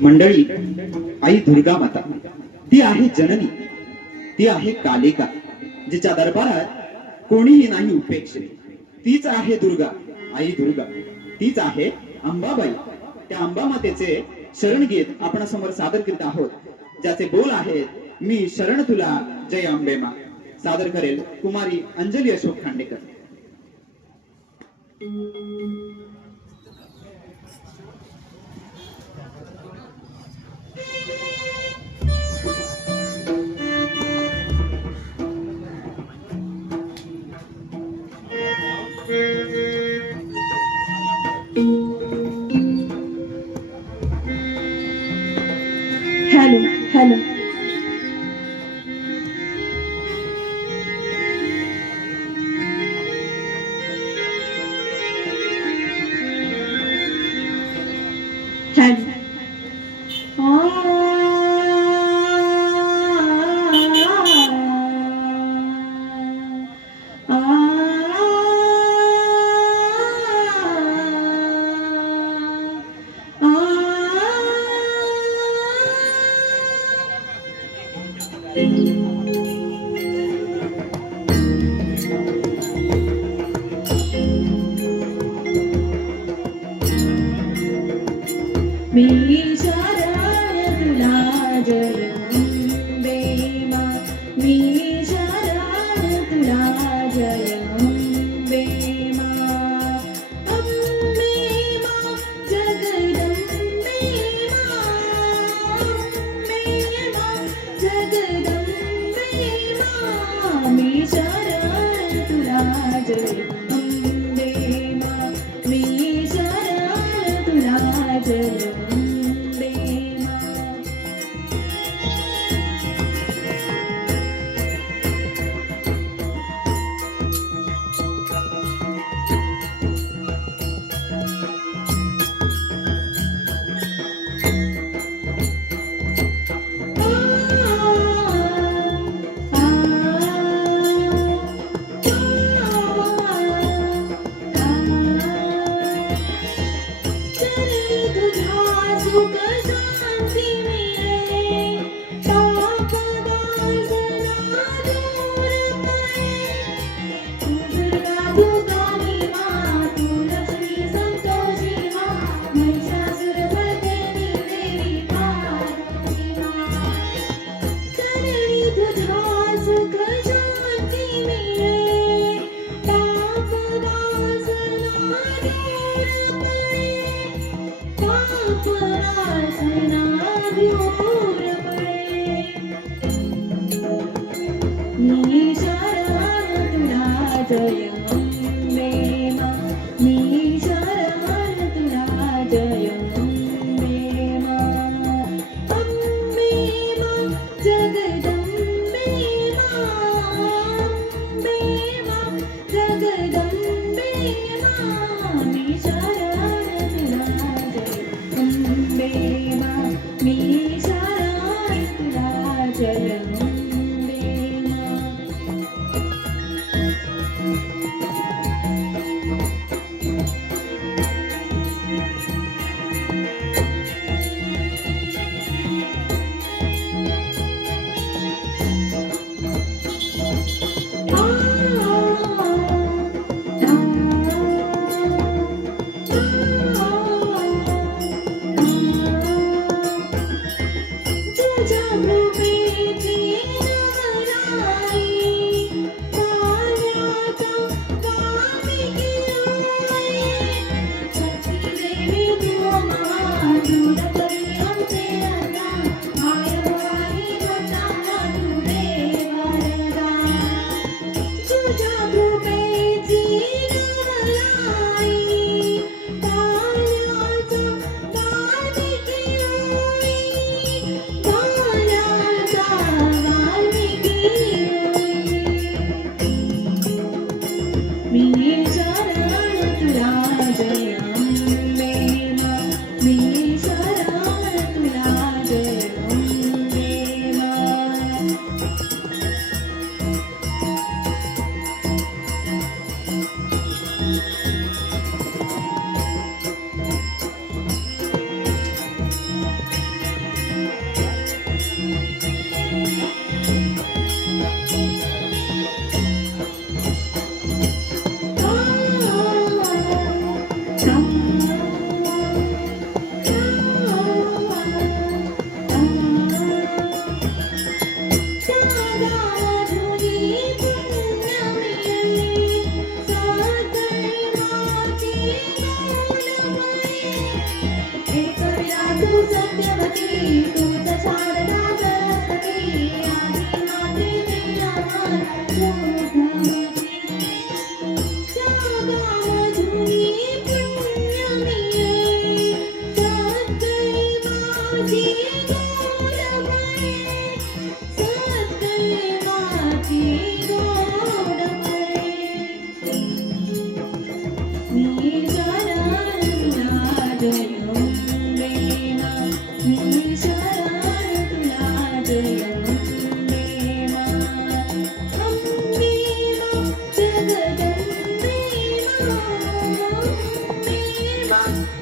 मंडळी आई दुर्गा माता ती आहे जननी ती आहे कालिका जिच्या दरबारात कोणीही नाही उपेक्षित. तीच आहे दुर्गा आई दुर्गा. तीच आहे अंबाबाई. त्या अंबा मातेचे शरण गीत आपण समोर सादर करीत आहोत. ज्याचे बोल आहेत मी शरण तुला जय अंबेमा सादर करेल कुमारी अंजली अशोक खांडेकर. मी Thank you. Bye.